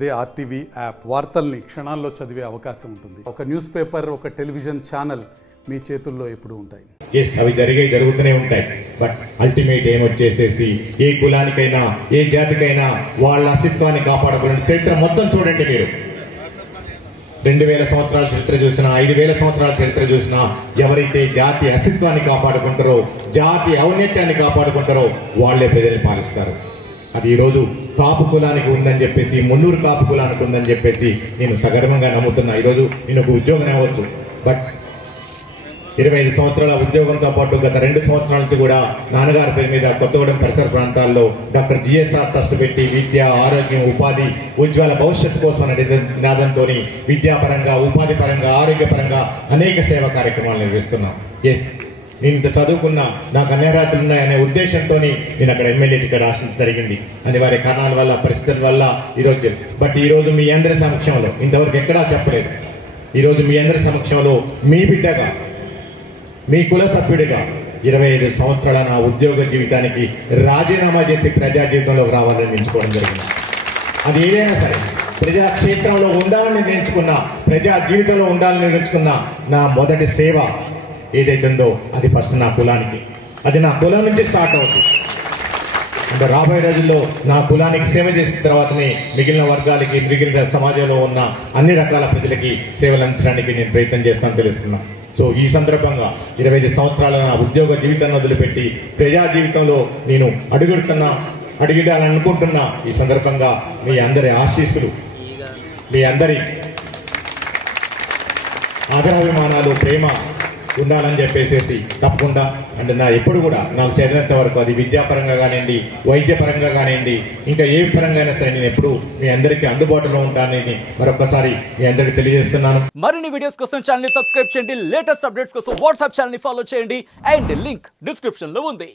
అదే RTV app వార్తల్ని క్షణాల్లో చదివే అవకాశం ఉంటుంది. ఒక న్యూస్ పేపర్, ఒక టెలివిజన్ ఛానల్ మీ చేతుల్లో ఎప్పుడూ ఉంటాయి. అవి జరుగుతూనే ఉంటాయి. బట్ అల్టిమేట్ ఏం వచ్చేసేసి ఏ కులానికైనా ఏ జాతికైనా వాళ్ళ అస్తిత్వాన్ని కాపాడుకునే చరిత్ర మొత్తం చూడండి. మీరు 2000 సంవత్సరాల చరిత్ర చూసినా, 5000 సంవత్సరాల చరిత్ర చూసినా, ఎవరైతే జాతి అస్తిత్వాన్ని కాపాడుకుంటారో, జాతి ఔన్నత్యాన్ని కాపాడుకుంటారో వాళ్లే ప్రజల్ని పాలిస్తారు. అది ఈరోజు కాపు కులానికి ఉందని చెప్పేసి, మున్నూరు కాపు కులానికి ఉందని చెప్పేసి నేను సగర్వంగా నమ్ముతున్నా. ఈరోజు నేను ఒక ఉద్యోగం అవ్వచ్చు, బట్ 25 సంవత్సరాల ఉద్యోగంతో పాటు గత 2 సంవత్సరాల నుంచి కూడా నాన్నగారి పేరు మీద కొత్తగూడెం పరిసర ప్రాంతాల్లో డాక్టర్ జిఎస్ఆర్ ట్రస్ట్ పెట్టి విద్య, ఆరోగ్యం, ఉపాధి, ఉజ్వల భవిష్యత్తు కోసం అనే నినాదంతో విద్యాపరంగా, ఉపాధి పరంగా, ఆరోగ్యపరంగా అనేక సేవా కార్యక్రమాలు నిర్వహిస్తున్నాం. నేను ఇంత చదువుకున్నా, నాకు అన్ని అర్హతలు ఉన్నాయనే ఉద్దేశంతో నేను అక్కడ ఎమ్మెల్యే టికెట్ ఆశించడం జరిగింది. అనివార్య కారణాల వల్ల, పరిస్థితుల వల్ల ఈరోజు మీ అందరి సమక్షంలో, ఇంతవరకు ఎక్కడా చెప్పలేదు, ఈరోజు మీ అందరి సమక్షంలో మీ బిడ్డగా, మీ కుల సభ్యుడిగా 25 సంవత్సరాల నా ఉద్యోగ జీవితానికి రాజీనామా చేసి ప్రజా జీవితంలోకి రావాలని ఎంచుకోవడం జరిగింది. అది ఏదైనా సరే ప్రజాక్షేత్రంలో ఉండాలని నేర్చుకున్నా, ప్రజా జీవితంలో ఉండాలని నేర్చుకున్న నా మొదటి సేవ ఏదైతుందో అది ఫస్ట్ నా కులానికి, అది నా కులం నుంచి స్టార్ట్ అవుతుంది. అంటే రాబోయే రోజుల్లో నా కులానికి సేవ చేసిన తర్వాతనే మిగిలిన వర్గాలకి, మిగిలిన సమాజంలో ఉన్న అన్ని రకాల ప్రజలకి సేవలు అందించడానికి నేను ప్రయత్నం చేస్తాను తెలుస్తున్నా. సో ఈ సందర్భంగా 25 సంవత్సరాల నా ఉద్యోగ జీవితాన్ని వదిలిపెట్టి ప్రజా జీవితంలో నేను అడుగుడాలని అనుకుంటున్నా. ఈ సందర్భంగా మీ అందరి ఆశీస్సులు, మీ అందరి ఆదరాభిమానాలు, ప్రేమ ఉండాలని చెప్పేసి తప్పకుండా అంటే నా ఎప్పుడు కూడా నాకు చదివినంత వరకు, అది విద్యాపరంగా కానివ్వండి, వైద్యపరంగా కానివ్వండి, ఇంకా ఏ పరంగా అయినా సరే నేను ఎప్పుడు మీ అందరికీ అందుబాటులో ఉంటానని మరొకసారి మీ అందరికీ తెలియజేస్తున్నాను. మరిన్ని వీడియోస్ కోసం ఛానల్ ని సబ్స్క్రైబ్ చేయండి. లేటెస్ట్ అప్డేట్స్ కోసం వాట్సాప్ ఛానల్ ని ఫాలో చేయండి. అండ్ లింక్ డిస్క్రిప్షన్ లో ఉంది.